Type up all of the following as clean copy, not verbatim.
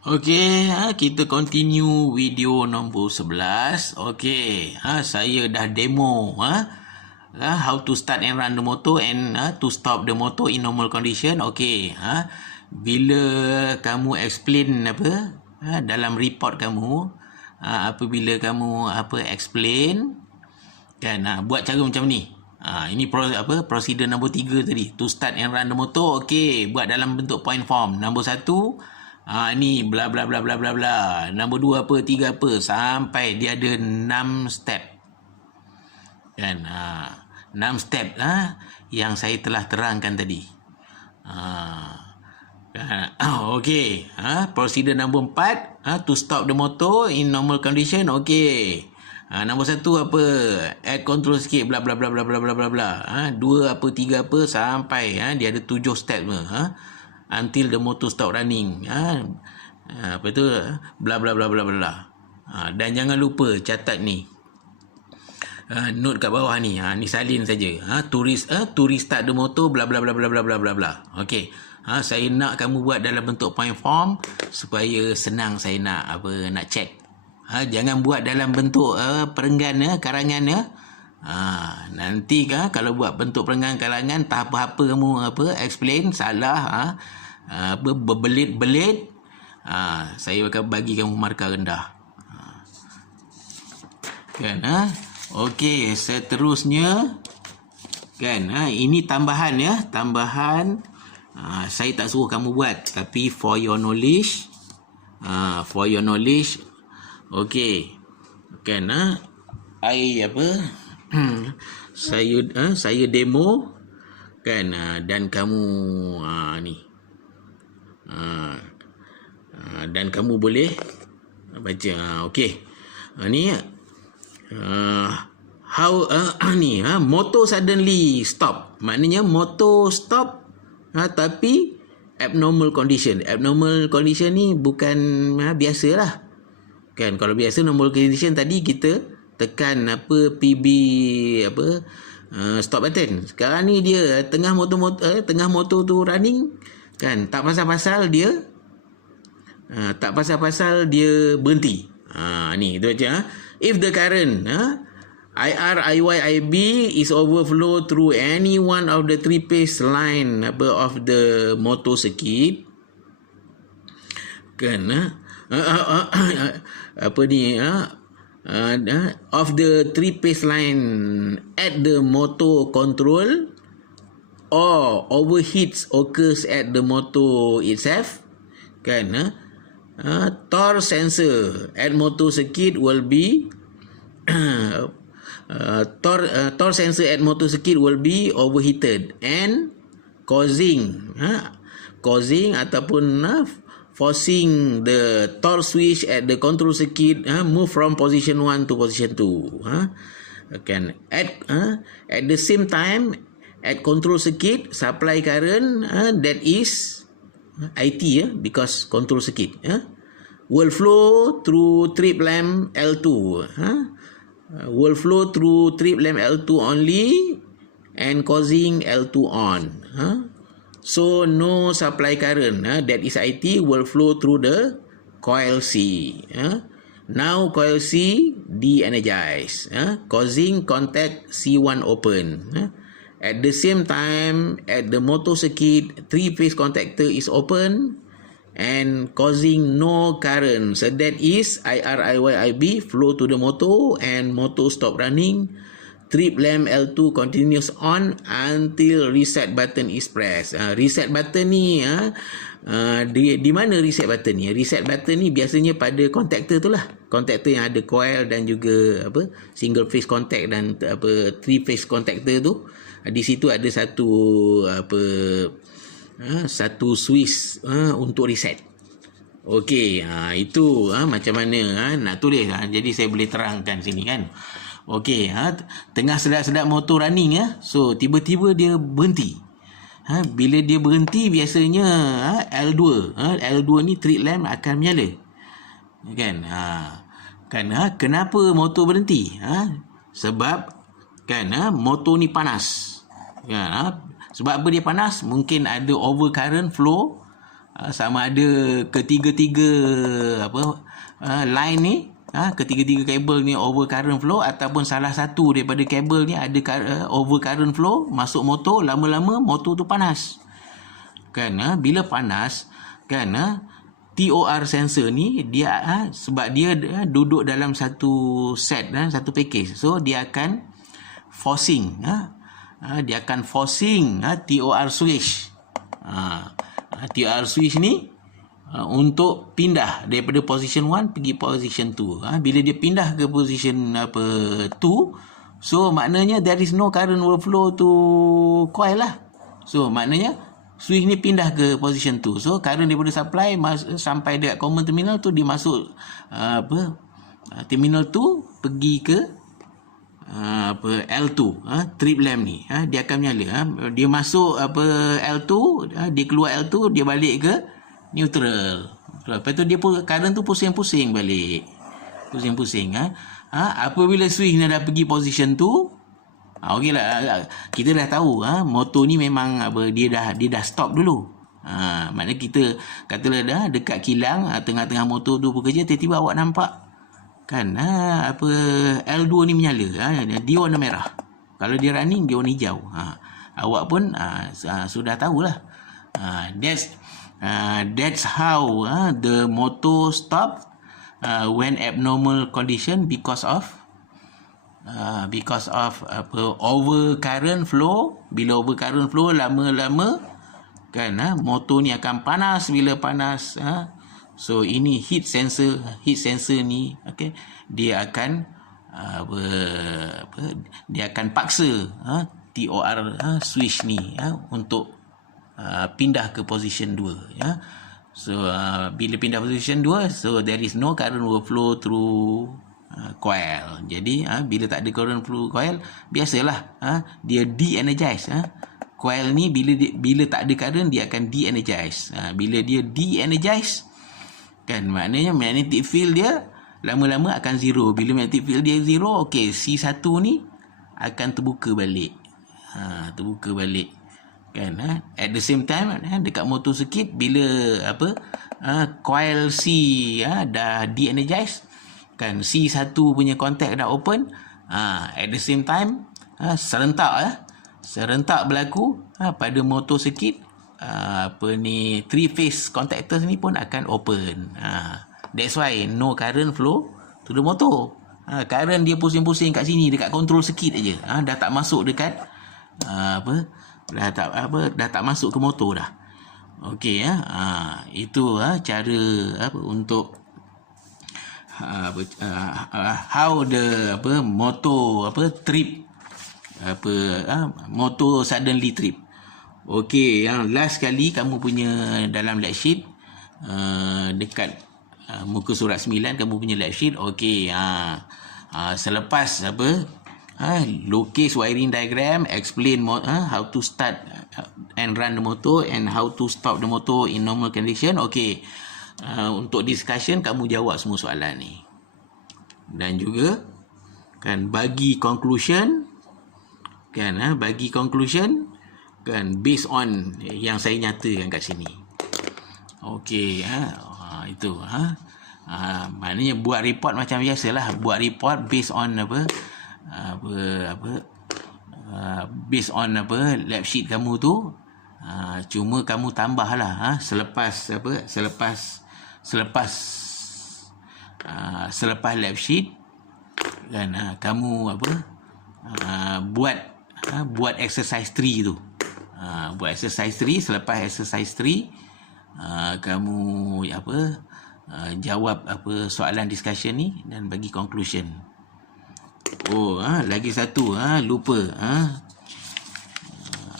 Okey, kita continue video nombor 11. Okey, saya dah demo how to start and run the motor and to stop the motor in normal condition. Okey, bila kamu explain dalam report kamu, apabila kamu explain kan, buat cara macam ni. Ini prosedur nombor 3 tadi, to start and run the motor. Okey, buat dalam bentuk point form. Nombor 1, ni bla bla bla bla bla bla. Nombor 2 apa, 3 apa, sampai dia ada 6 step. Kan? 6 step yang saya telah terangkan tadi. Okey, prosedur nombor 4, to stop the motor in normal condition. Okey. Nombor 1 apa, add control sikit bla bla bla bla bla bla bla bla. 2 apa, 3 apa, sampai dia ada 7 step until the motor stop running. Apa tu, bla bla bla bla bla. Dan jangan lupa catat ni, note kat bawah ni, ni salin saja. To restart the motor bla bla bla bla bla bla bla bla. Okey. Saya nak kamu buat dalam bentuk point form supaya senang saya nak check. Jangan buat dalam bentuk perenggan karangan. Nanti kalau buat bentuk perenggan karangan, tak apa-apa kamu explain salah, berbelit-belit, saya akan bagi kamu markah rendah. Kan? Okey, seterusnya kan, ini tambahan tambahan. Saya tak suruh kamu buat, tapi for your knowledge, okey kan, saya demo kan, dan kamu ni dan kamu boleh baca. Okey, ni how ni motor suddenly stop, maknanya motor stop, tapi abnormal condition. Abnormal condition ni bukan biasalah kan. Kalau biasa normal condition tadi kita tekan PB stop button. Sekarang ni dia tengah motor tu running kan, tak pasal-pasal dia berhenti. Ni tu baca, if the current IR, IY, IB is overflow through any one of the three-phase line of the motor circuit kan, of the three-phase line at the motor control, or overheats occurs at the motor itself kan, torque sensor at motor circuit will be torque sensor at motor circuit will be overheated and causing ataupun forcing the torque switch at the control circuit move from position 1 to position 2 kan. At the same time, at control circuit, supply current that is IT because control circuit will flow through trip lamp L2 will flow through trip lamp L2 only and causing L2 on. So no supply current that is IT will flow through the coil C. Now coil C de-energized, causing contact C1 open. At the same time, at the motor circuit, three-phase contactor is open and causing no current. So that is IR, IY, IB flow to the motor and motor stop running. Trip lamp L2 continues on until reset button is pressed. Reset button ni di mana reset button ni? Reset button ni biasanya pada contactor tu lah. Contactor yang ada coil dan juga single phase contact dan three phase contactor tu. Di situ ada satu switch untuk reset. Okey, itu macam mana nak tulis. Jadi saya boleh terangkan sini kan. Okey, tengah sedap-sedap motor running so tiba-tiba dia berhenti. Bila dia berhenti biasanya L2 ni trip lamp akan menyala. Kan? Kenapa motor berhenti? Sebab kan motor ni panas. Kan? Sebab apa dia panas? Mungkin ada overcurrent flow sama ada ketiga-tiga line ni, ketiga-tiga kabel ni over current flow, ataupun salah satu daripada kabel ni ada over current flow masuk motor, lama-lama motor tu panas. Kan, bila panas kan, TOR sensor ni dia sebab dia duduk dalam satu set, satu package, so dia akan forcing, dia akan forcing TOR switch. TOR switch ni untuk pindah daripada position 1 pergi position 2. Bila dia pindah ke position 2, so maknanya there is no current flow to coil lah. So maknanya switch ni pindah ke position 2. So current daripada supply sampai dekat common terminal tu, dia masuk terminal 2 pergi ke L2, trip lamp ni, dia akan menyala. Dia masuk L2, dia keluar L2, dia balik ke neutral. Lepas tu dia current tu pusing-pusing balik. Pusing-pusing. Apabila switch ni dah pergi position 2, okey lah, kita dah tahu motor ni memang dia dah stop dulu. Maknanya kita katalah dah dekat kilang, tengah-tengah motor tu bekerja, tiba-tiba awak nampak kan L2 ni menyala, dia warna merah. Kalau dia running, dia warna hijau. Awak pun sudah tahulah. That's how the motor stop when abnormal condition because of over current flow. Bila over current flow lama-lama kan, motor ni akan panas. Bila panas, so ini heat sensor ni, okey, dia akan dia akan paksa TOR switch ni untuk pindah ke position 2, ya. So bila pindah position 2, so there is no current flow through coil. Jadi bila tak ada current flow coil, biasalah dia de-energize. Coil ni bila tak ada current, dia akan de-energize. Bila dia de-energize kan, maknanya magnetic field dia lama-lama akan zero. Bila magnetic field dia zero, okey, C1 ni akan terbuka balik. Terbuka balik kan. At the same time, dekat motor circuit, bila coil C dah de-energize kan, C1 punya contact dah open, at the same time serentak berlaku pada motor circuit, three phase contactors ni pun akan open. That's why no current flow to the motor. Current dia pusing-pusing kat sini, dekat control circuit aja. Dah tak masuk dekat dah tak masuk ke motor dah. Okey, itu cara untuk how the motor trip, motor suddenly trip. Okey, yang last kali kamu punya dalam lab sheet, dekat muka surat 9 kamu punya lab sheet. Okey, selepas lukis wiring diagram, explain how to start and run the motor and how to stop the motor in normal condition. Okey, untuk discussion kamu jawab semua soalan ni, dan juga kan bagi conclusion kan, based on yang saya nyatakan kat sini. Okey, itu maknanya buat report macam biasalah, buat report based on based on lab sheet kamu tu. Cuma kamu tambahlah selepas lab sheet kan, kamu buat exercise 3 tu. Buat exercise 3. Selepas exercise 3, kamu jawab soalan discussion ni dan bagi conclusion. Lagi satu, lupa.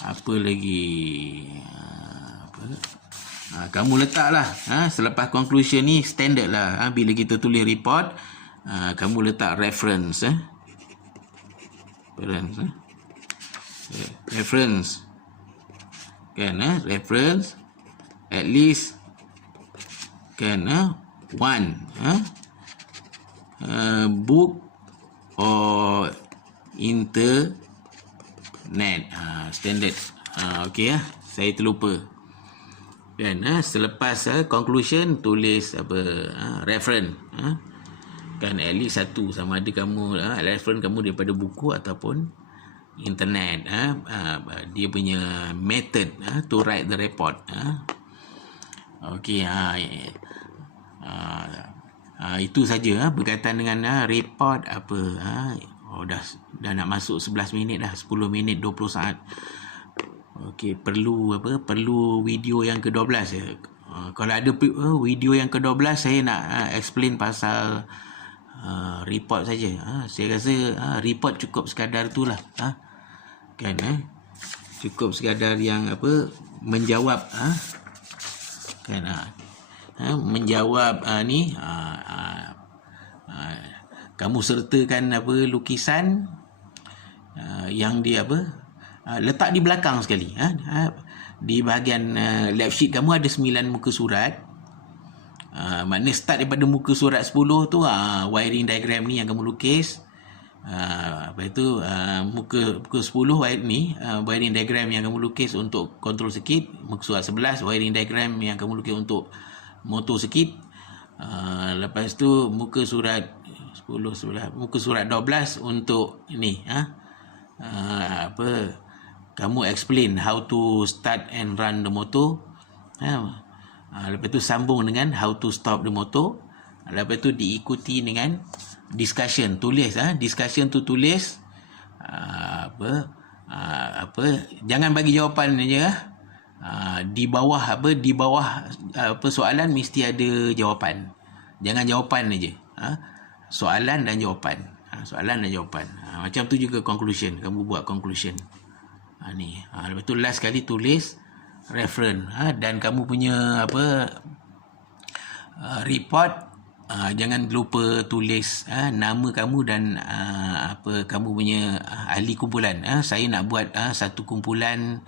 Apa lagi? Kamu letaklah selepas conclusion ni, standard lah, bila kita tulis report, kamu letak reference. Reference kan, reference at least kan, one book or internet. Standard. Okey, saya terlupa Kan selepas conclusion tulis apa reference kan at least satu, sama ada kamu reference kamu daripada buku ataupun internet. Dia punya method to write the report. Okey, itu saja berkaitan dengan report apa. Dah nak masuk 11 minit dah, 10 minit 20 saat. Okey, perlu video yang ke-12 ya. Kalau ada video yang ke-12 saya nak explain pasal report saja. Saya rasa report cukup sekadar itulah. Kan cukup sekadar yang apa menjawab kan menjawab ni kamu sertakan apa lukisan yang dia apa letak di belakang sekali. Di bahagian lab sheet kamu ada 9 muka surat. Maknanya start daripada muka surat 10 tu wiring diagram ni yang kamu lukis. Lepas tu muka 10 wiring diagram yang kamu lukis untuk control circuit. Muka surat 11 wiring diagram yang kamu lukis untuk motor circuit. Lepas tu muka surat 10 11 muka surat 12 untuk ini kamu explain how to start and run the motor. Lepas tu sambung dengan how to stop the motor. Lepas tu diikuti dengan discussion, tulis discussion tu tulis jangan bagi jawapan aja. Di bawah soalan mesti ada jawapan. Jangan jawapan aja. Soalan dan jawapan. Soalan dan jawapan. Macam tu juga conclusion, kamu buat conclusion. Lepas tu last kali tulis reference dan kamu punya report jangan lupa tulis nama kamu dan kamu punya ahli kumpulan. Saya nak buat satu kumpulan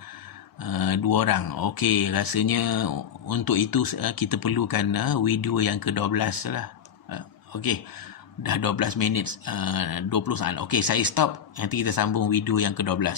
2 orang. Okey, rasanya untuk itu kita perlukan video yang ke-12 lah. Okey, dah 12 minit 20 saat. Okey, saya stop, nanti kita sambung video yang ke-12.